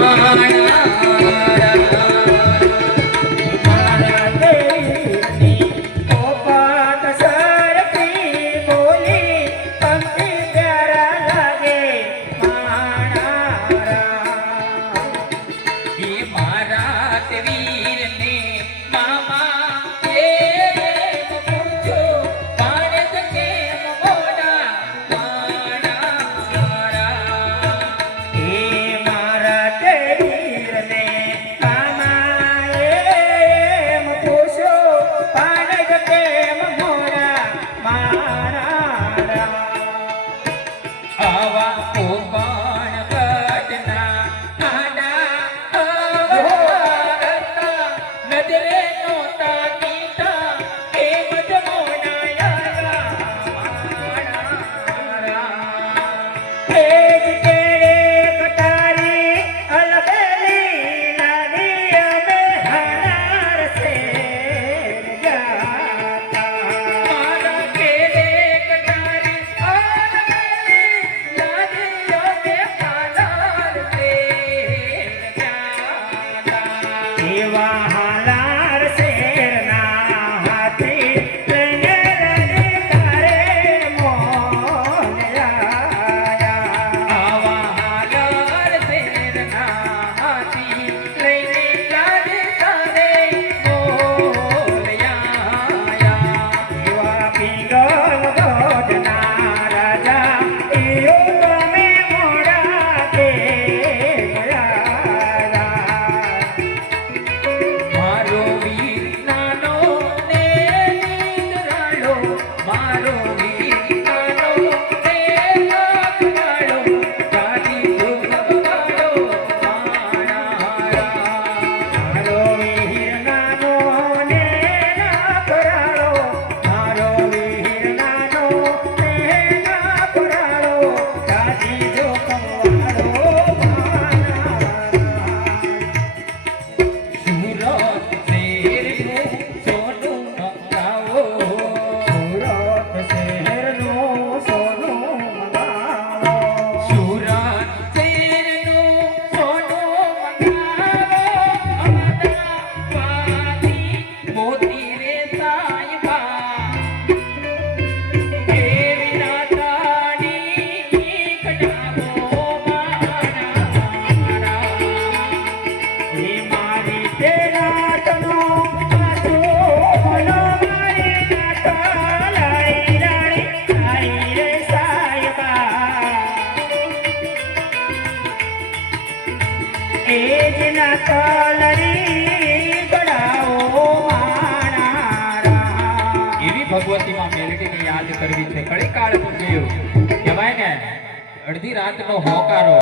Thank you. આવા ઓ એવી ભગવતીમાં મેલડીને યાદ કરવી છે. કળી કાળ પૂછ્યું કહેવાય ને, અડધી રાત રાતનો હોકારો.